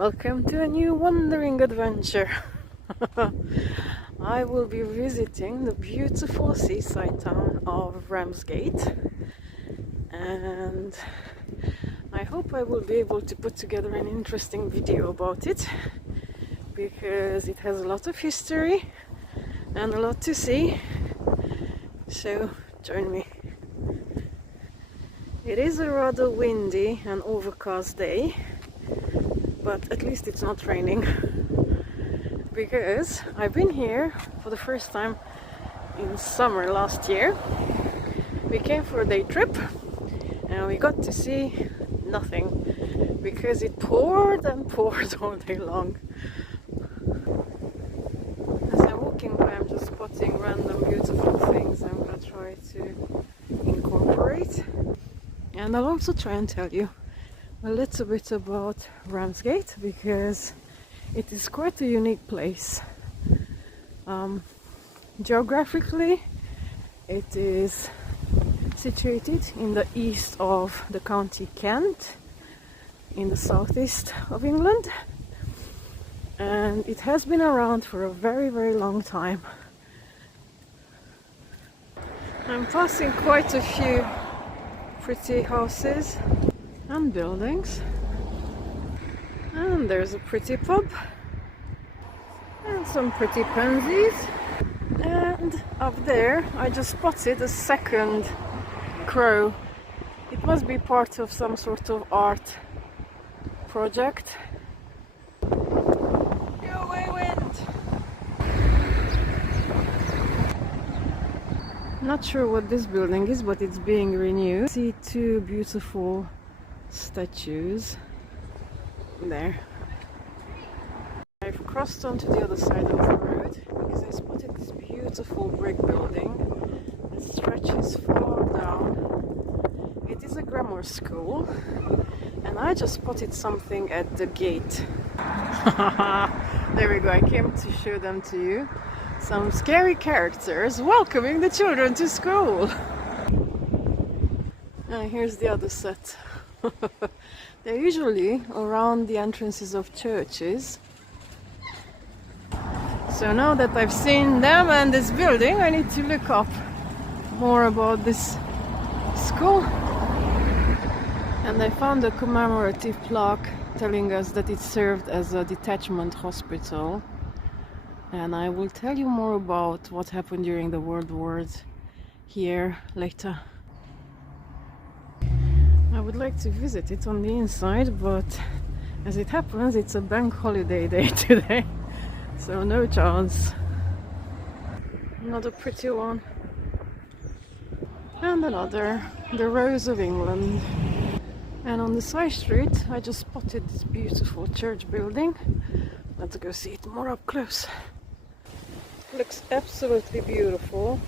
Welcome to a new wandering adventure. I will be visiting the beautiful seaside town of Ramsgate, and I hope I will be able to put together an interesting video about it because it has a lot of history and a lot to see, so join me. It is a rather windy and overcast day, but at least it's not raining because I've been here for the first time in summer last year. We came for a day trip and we got to see nothing because it poured and poured all day long. As I'm walking by, I'm just spotting random beautiful things I'm gonna try to incorporate, and I'll also try and tell you a little bit about Ramsgate because it is quite a unique place. Geographically, it is situated in the east of the county Kent, in the southeast of England, and it has been around for a very long time. I'm passing quite a few pretty houses and buildings, and there's a pretty pub and some pretty pansies, and up there I just spotted a second crow. It must be part of some sort of art project. Go away, wind! Not sure what this building is, but it's being renewed. I see two beautiful statues there. I've crossed onto the other side of the road because I spotted this beautiful brick building that stretches far down. It is a grammar school, and I just spotted something at the gate. There we go, I came to show them to you. Some scary characters welcoming the children to school. And here's the other set. They're usually around the entrances of churches. So now that I've seen them and this building, I need to look up more about this school. And I found a commemorative plaque telling us that it served as a detachment hospital. And I will tell you more about what happened during the World Wars here later. I would like to visit it on the inside, but as it happens, it's a bank holiday day today, so no chance. Another pretty one. And another, the Rose of England. And on the side street, I just spotted this beautiful church building. Let's go see it more up close. Looks absolutely beautiful.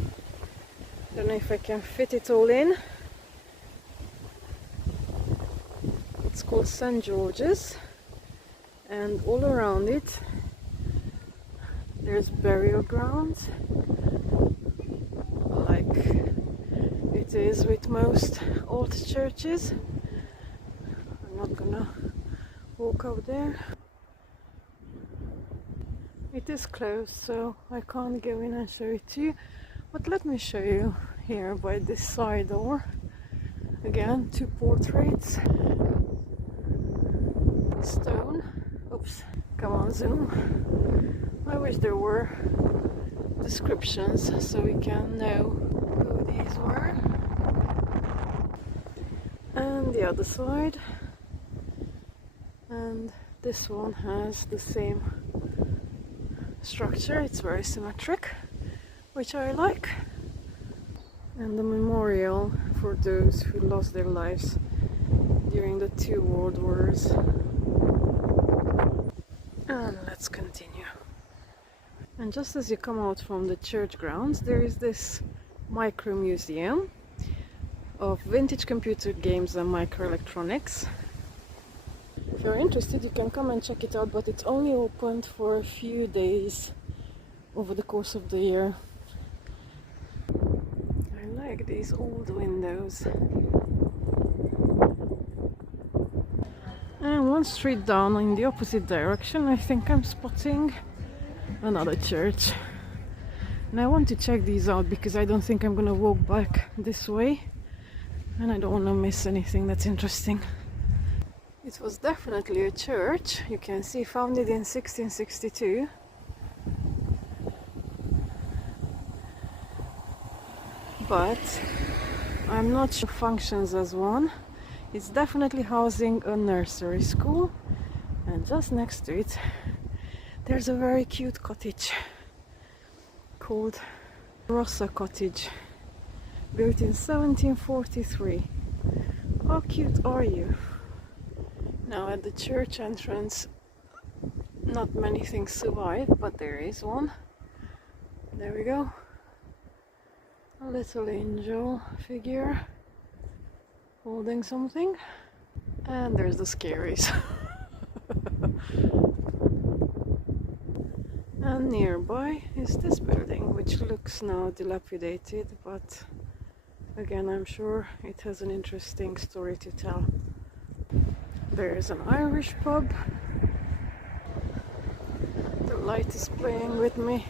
Don't know if I can fit it all in. It's called St. George's, and all around it there's burial grounds, like it is with most old churches. I'm not gonna walk out there. It is closed, so I can't go in and show it to you, but let me show you here by this side door. Again, two portraits. Stone. Oops, come on, zoom. I wish there were descriptions so we can know who these were. And the other side. And this one has the same structure. It's very symmetric, which I like. And the memorial for those who lost their lives during the two world wars. And let's continue. And just as you come out from the church grounds, there is this micro museum of vintage computer games and microelectronics. If you're interested, you can come and check it out, but it's only opened for a few days over the course of the year. I like these old windows. And one street down in the opposite direction, I think I'm spotting another church. And I want to check these out because I don't think I'm gonna walk back this way, and I don't want to miss anything that's interesting. It was definitely a church. You can see founded in 1662. But I'm not sure it functions as one. It's definitely housing a nursery school, and just next to it there's a very cute cottage called Rossa Cottage, built in 1743. How cute are you? Now at the church entrance, not many things survive, but there is one. There we go. A little angel figure holding something. And there's the scaries. And nearby is this building, which looks now dilapidated, but again, I'm sure it has an interesting story to tell. There is an Irish pub. The light is playing with me.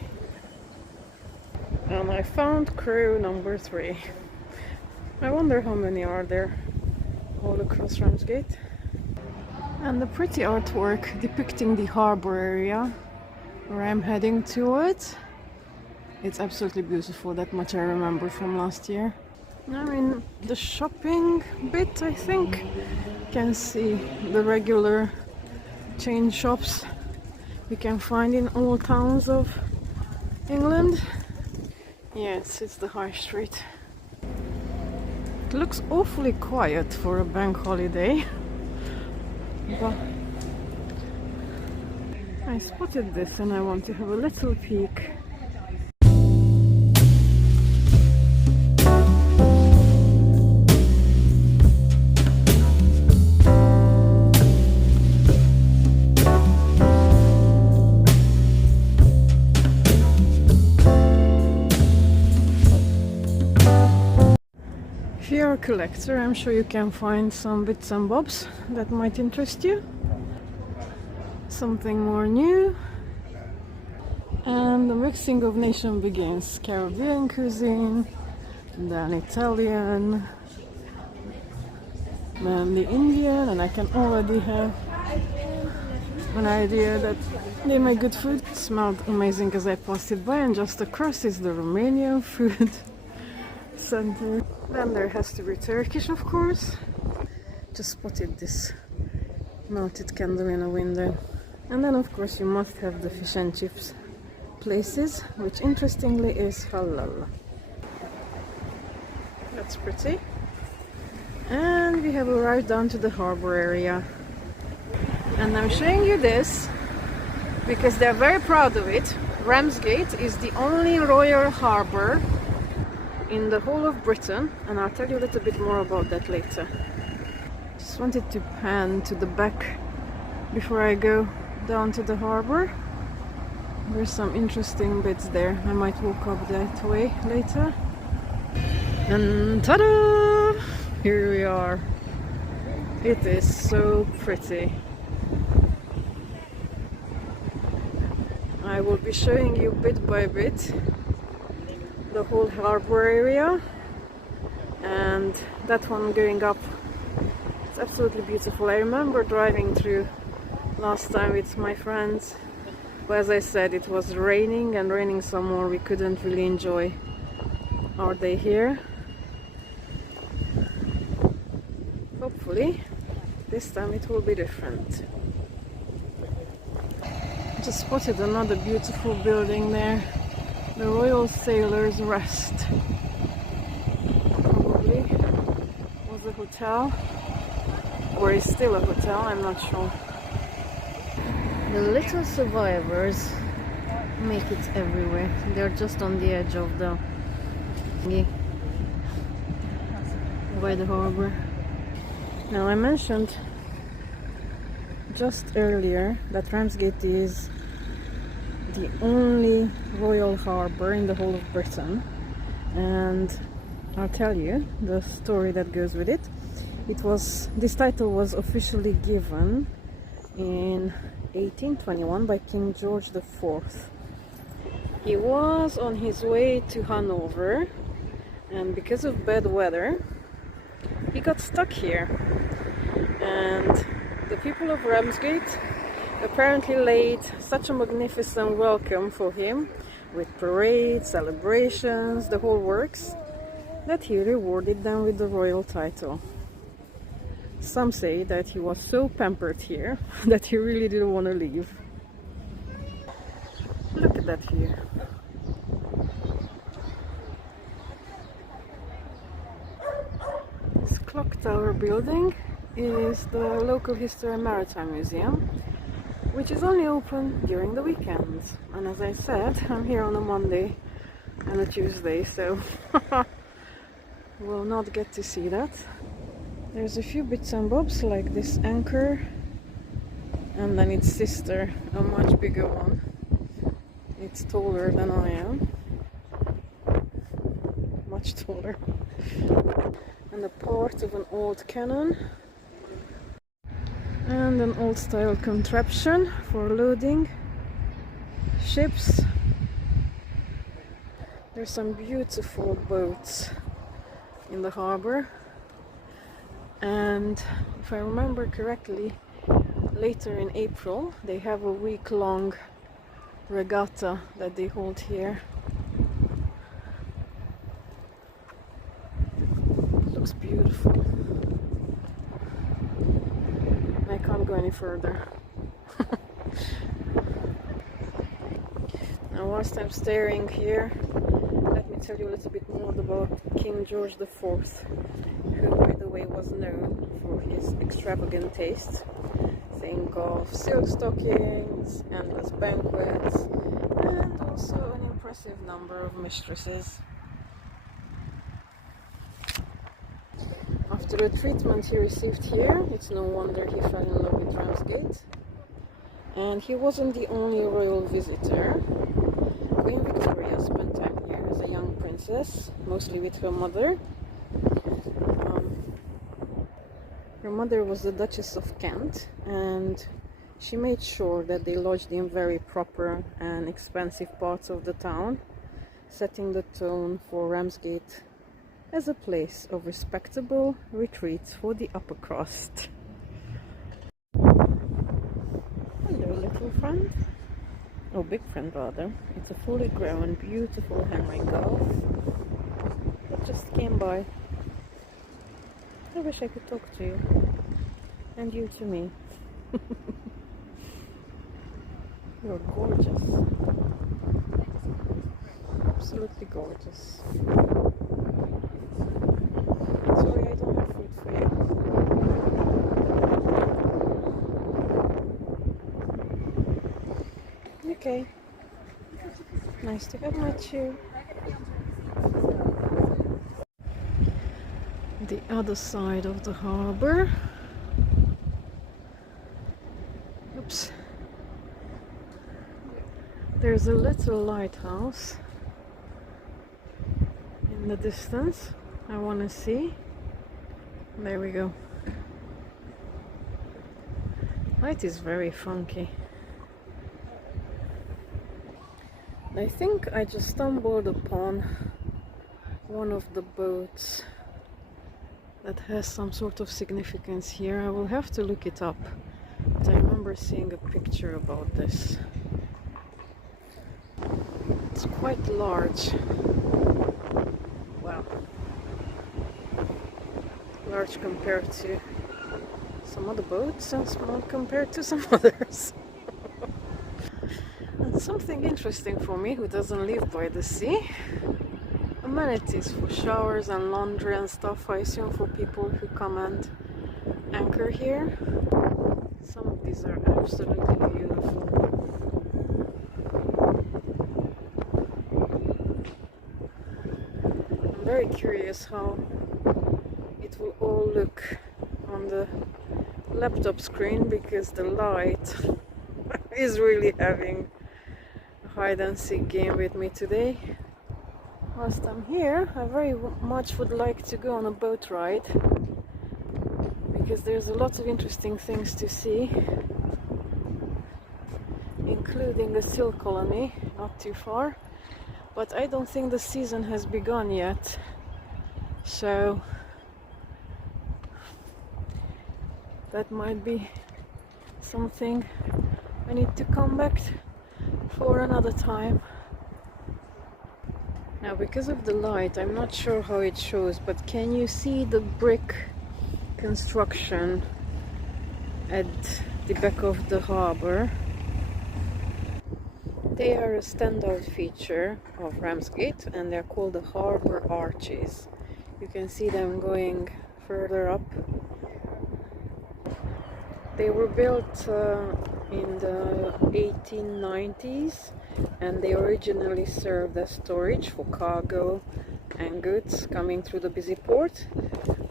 And I found crew number 3. I wonder how many are there all across Ramsgate. And the pretty artwork depicting the harbour area where I'm heading towards. It's absolutely beautiful, that much I remember from last year. I'm in the shopping bit, I think. You can see the regular chain shops you can find in all towns of England. Yes, it's the high street. It looks awfully quiet for a bank holiday. But I spotted this and I want to have a little peek. If you're a collector, I'm sure you can find some bits and bobs that might interest you. Something more new. And the mixing of nation begins. Caribbean cuisine, then Italian, then the Indian, and I can already have an idea that they make good food. It smelled amazing as I passed it by, and just across is the Romanian food center. Then there has to be Turkish, of course. Just spotted this melted candle in a window. And then of course you must have the fish and chips places, which interestingly is halal. That's pretty. And we have arrived down to the harbour area. And I'm showing you this because they're very proud of it. Ramsgate is the only royal harbour in the whole of Britain, and I'll tell you a little bit more about that later. Just wanted to pan to the back before I go down to the harbour. There's some interesting bits there. I might walk up that way later. And ta-da! Here we are. It is so pretty. I will be showing you bit by bit the whole harbour area, and that one going up, it's absolutely beautiful. I remember driving through last time with my friends, but as I said, it was raining and raining some more. We couldn't really enjoy our day here. Hopefully this time it will be different. Just spotted another beautiful building there, the Royal Sailors' Rest. Probably was a hotel, or is still a hotel, I'm not sure. The little survivors make it everywhere. They're just on the edge of the thingy by the harbour. Now, I mentioned just earlier that Ramsgate is the only royal harbour in the whole of Britain, and I'll tell you the story that goes with it. This title was officially given in 1821 by King George IV. He was on his way to Hanover, and because of bad weather he got stuck here, and the people of Ramsgate apparently laid such a magnificent welcome for him with parades, celebrations, the whole works, that he rewarded them with the royal title. Some say that he was so pampered here that he really didn't want to leave. Look at that view. This clock tower building is the local history and maritime museum, which is only open during the weekends. And as I said, I'm here on a Monday and a Tuesday, so we'll not get to see that. There's a few bits and bobs like this anchor, and then its sister, a much bigger one. It's taller than I am, much taller, and a part of an old cannon and an old style contraption for loading ships. There's some beautiful boats in the harbor, and if I remember correctly, later in April they have a week-long regatta that they hold here. It looks beautiful. I can't go any further. Now, whilst I'm staring here, let me tell you a little bit more about King George IV, who, by the way, was known for his extravagant taste. Think of silk stockings, endless banquets, and also an impressive number of mistresses. After the treatment he received here, it's no wonder he fell in love with Ramsgate. And he wasn't the only royal visitor. Queen Victoria spent time here as a young princess, mostly with her mother. Her mother was the Duchess of Kent, and she made sure that they lodged in very proper and expensive parts of the town, setting the tone for Ramsgate as a place of respectable retreat for the upper crust. Hello, little friend. Oh, big friend rather. It's a fully grown, beautiful Henry gull that just came by. I wish I could talk to you, and you to me. You're gorgeous. Absolutely gorgeous. Sorry, I don't have food for you. Okay. Nice to have met you. The other side of the harbor. Oops. There's a little lighthouse in the distance I want to see. There we go. Light is very funky. I think I just stumbled upon one of the boats that has some sort of significance here. I will have to look it up, but I remember seeing a picture about this. It's quite large. Wow. Large compared to some other boats and small compared to some others. And something interesting for me who doesn't live by the sea. Amenities for showers and laundry and stuff, I assume, for people who come and anchor here. Some of these are absolutely beautiful. I'm very curious how it will all look on the laptop screen, because the light is really having a hide and seek game with me today. Whilst I'm here, I very much would like to go on a boat ride because there's a lot of interesting things to see, including the seal colony not too far, but I don't think the season has begun yet, so that might be something I need to come back for another time. Now, because of the light, I'm not sure how it shows, but can you see the brick construction at the back of the harbour? They are a standout feature of Ramsgate, and they're called the harbour arches. You can see them going further up. They were built in the 1890s, and they originally served as storage for cargo and goods coming through the busy port.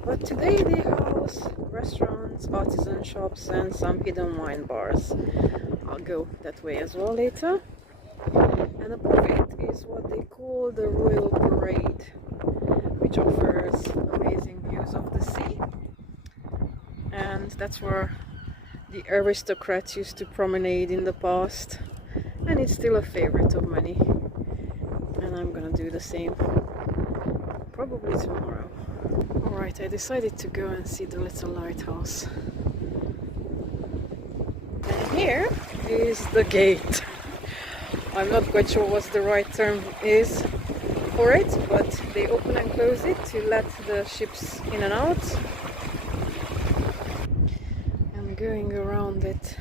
But today they house restaurants, artisan shops, and some hidden wine bars. I'll go that way as well later. And above it is what they call the Royal Parade, which offers amazing views of the sea. And that's where the aristocrats used to promenade in the past, and it's still a favorite of many, and I'm gonna do the same probably tomorrow. Alright, I decided to go and see the little lighthouse, and here is the gate. I'm not quite sure what the right term is for it, but they open and close it to let the ships in and out. Going around it.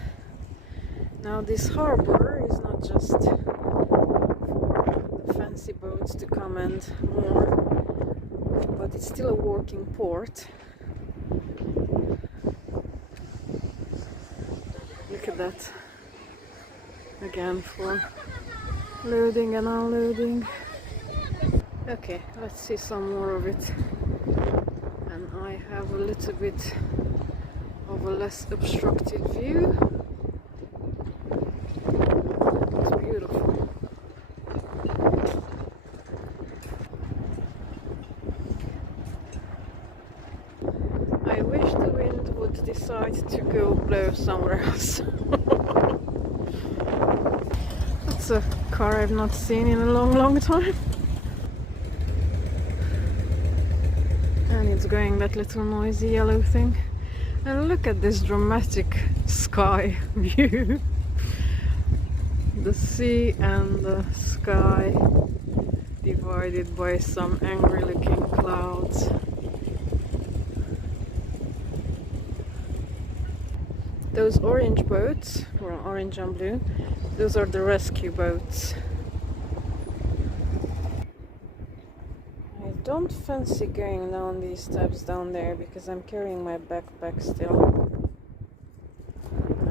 Now, this harbour is not just for the fancy boats to come and moor, but it's still a working port. Look at that again, for loading and unloading. Okay, let's see some more of it. And I have a little bit of a less obstructed view. It's beautiful. I wish the wind would decide to go blow somewhere else. That's a car I've not seen in a long time. And it's going that little noisy yellow thing. And look at this dramatic sky view. The sea and the sky divided by some angry looking clouds. Those orange boats, or orange and blue, those are the rescue boats. I don't fancy going down these steps down there because I'm carrying my backpack still,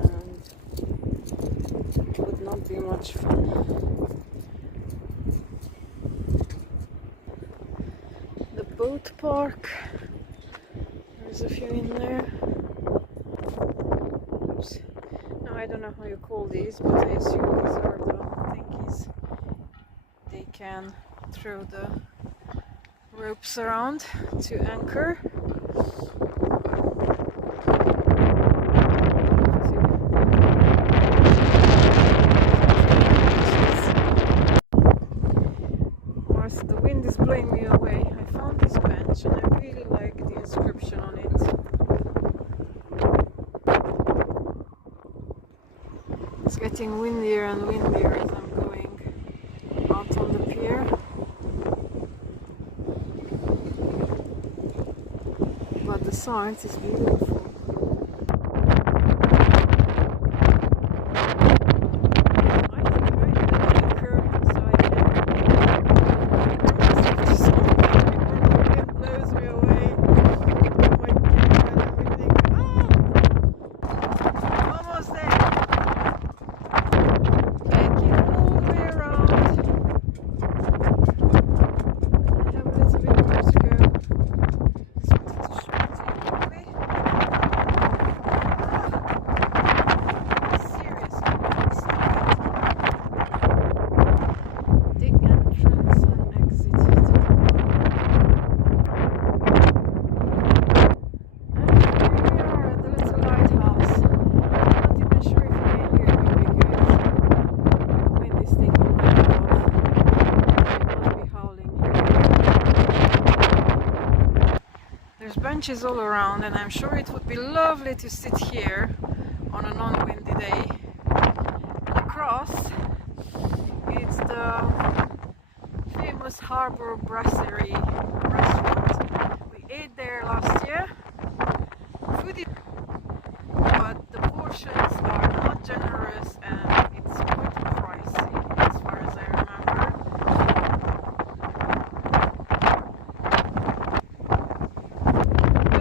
and it would not be much fun. The boat park, there's a few in there. Oops. Now, I don't know how you call these, but I assume these are the thingies they can throw the ropes around to anchor. Whilst the wind is blowing me away, I found this bench and I really like the inscription on it. It's getting windier and windier as I'm going out on the pier. But the sight is beautiful. I think I need an anchor so I can do something before the wind blows me away. Oh my god, and everything. Ah! Almost there. Okay, keep all the way around. I have a little bit more to go. Just wanted to show it to you quickly. There's benches all around, and I'm sure it would be lovely to sit here on a non-windy day. And across, it's the famous Harbour Brasserie restaurant. We ate there last year. Food is, but the portions are not generous and it's quite pricey as far as I remember.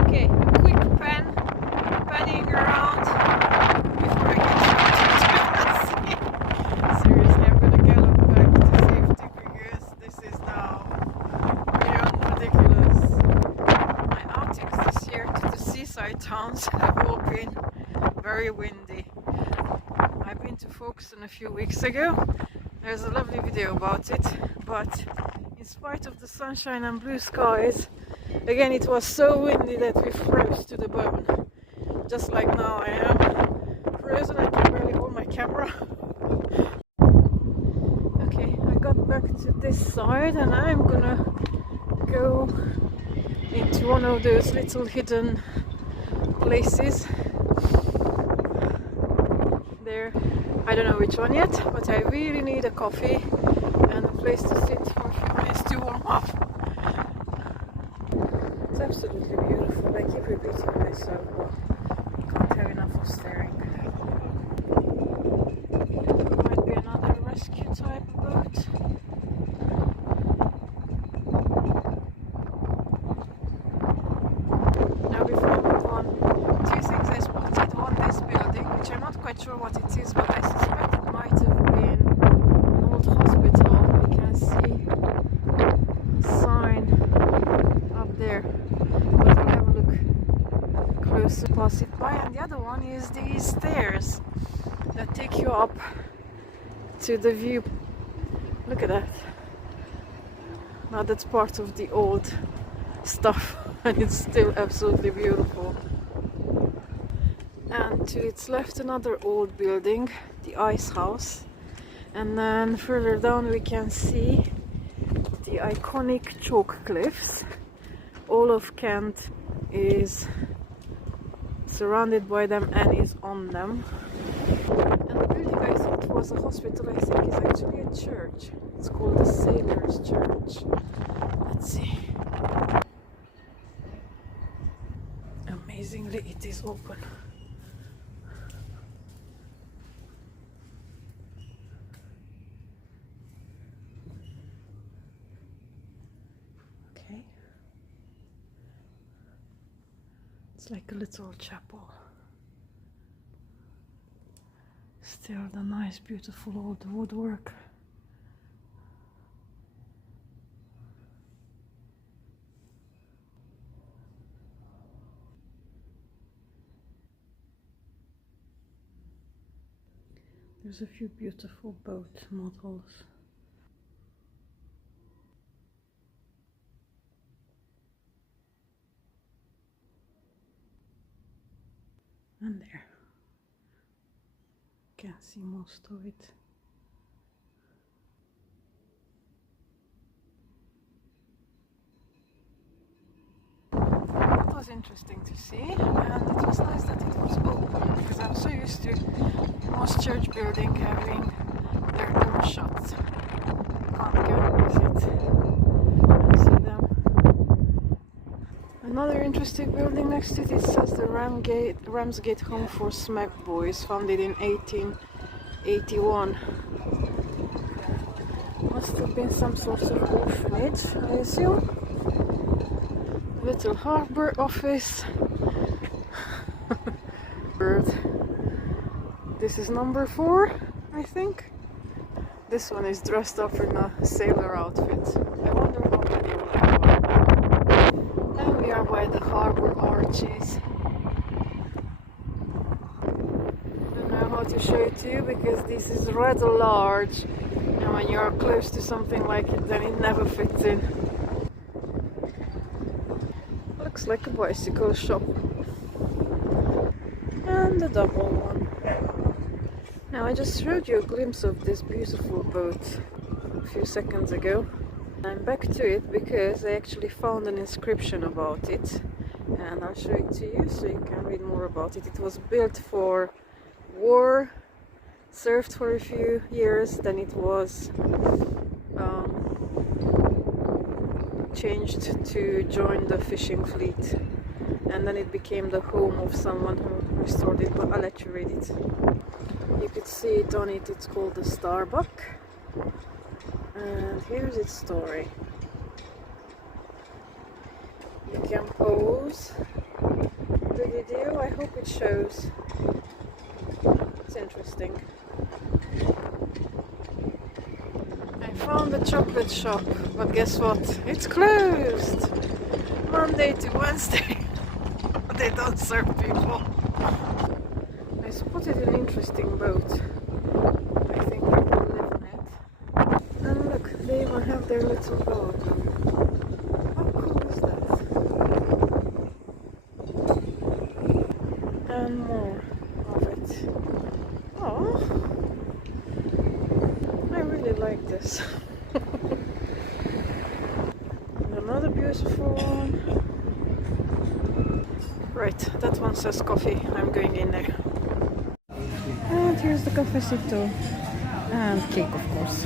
Okay, a quick panning around before I get started. Seriously, I'm gonna gallop back to safety because this is now beyond ridiculous. My outings this year to the seaside towns have all been very windy. I've been to Folkestone a few weeks ago. There's a lovely video about it, but in spite of the sunshine and blue skies, again it was so windy that we froze to the bone. Just like now I am frozen, I can barely hold my camera. Okay, I got back to this side and I'm gonna go into one of those little hidden places. There, I don't know which one yet, but I really need a coffee and a place to sit for a few minutes to warm up. It's absolutely beautiful. I keep repeating myself, but I can't have enough of staring. Might be another rescue type boat. Now before I move on, two things I spotted. One, this building, which I'm not quite sure what it is, but I suspect it might have been an old hospital. I can see a sign up there, but I'll have a look closer, pass it by. And the other one is these stairs that take you up to the view. Look at that. Now that's part of the old stuff and it's still absolutely beautiful. And to its left another old building, the ice house, and then further down we can see the iconic chalk cliffs. All of Kent is surrounded by them and is on them. And the building I thought was a hospital, I think is actually a church. It's called the Sailors' Church. Let's see. Amazingly, it is open. Okay. It's like a little chapel. Still the nice, beautiful old woodwork. There's a few beautiful boat models. And there. Can't see most of it. It was interesting to see, and it was nice that it was open because I'm so used to most church buildings having their doors shut. You can't go and visit and see them. Another interesting building next to it says the Ramsgate Home for Smack Boys, founded in 1881. Must have been some sort of orphanage, I assume. Little harbour office. Bird. This is number 4, I think. This one is dressed up in a sailor outfit. I wonder how many will have one. Now we are by the harbour arches. I don't know how to show it to you because this is rather large, and when you are close to something like it, then it never fits in. Looks like a bicycle shop. And a double one. Now I just showed you a glimpse of this beautiful boat a few seconds ago. I'm back to it because I actually found an inscription about it. and I'll show it to you so you can read more about it. It was built for war, served for a few years, then it was changed to join the fishing fleet, and then it became the home of someone who restored it, but I'll let you read it. You could see it on it, it's called the Starbuck, and here's its story. You can pause the video, I hope it shows. It's interesting. I found a chocolate shop, but guess what? It's closed! Monday to Wednesday. They don't serve people. I spotted an interesting boat. I think people live on it. And look, they even have their little garden. How cool is that? And more of it. Oh, I really like this. Another beautiful one. Right, that one says coffee. I'm going in there. And here's the cafecito. And cake, of course.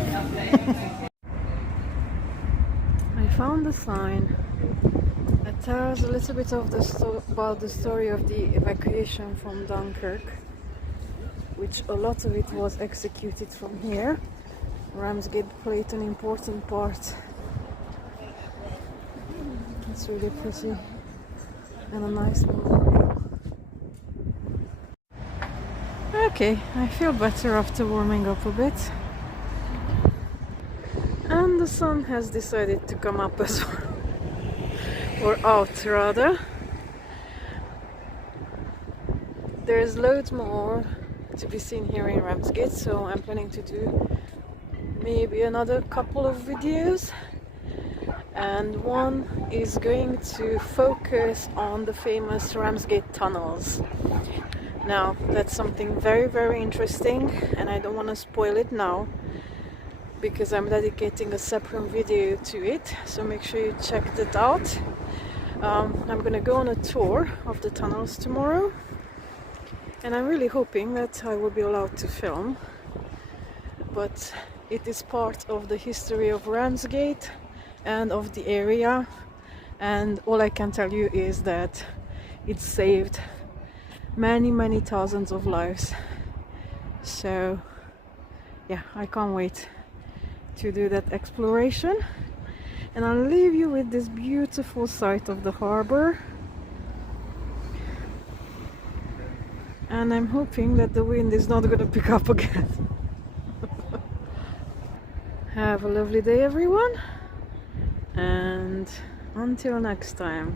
I found a sign that tells a little bit of about the story of the evacuation from Dunkirk, which a lot of it was executed from here. Ramsgate played an important part. It's really pretty and a nice memorial. Okay, I feel better after warming up a bit. And the sun has decided to come up as well. Or out rather. There's loads more to be seen here in Ramsgate, so I'm planning to do maybe another couple of videos. And one is going to focus on the famous Ramsgate tunnels. Now, that's something very, very interesting, and I don't want to spoil it now because I'm dedicating a separate video to it, so make sure you check that out. I'm gonna go on a tour of the tunnels tomorrow, and I'm really hoping that I will be allowed to film, but it is part of the history of Ramsgate and of the area, and all I can tell you is that it saved many thousands of lives. So yeah, I can't wait to do that exploration, and I'll leave you with this beautiful sight of the harbour, and I'm hoping that the wind is not going to pick up again. Have a lovely day everyone, and until next time.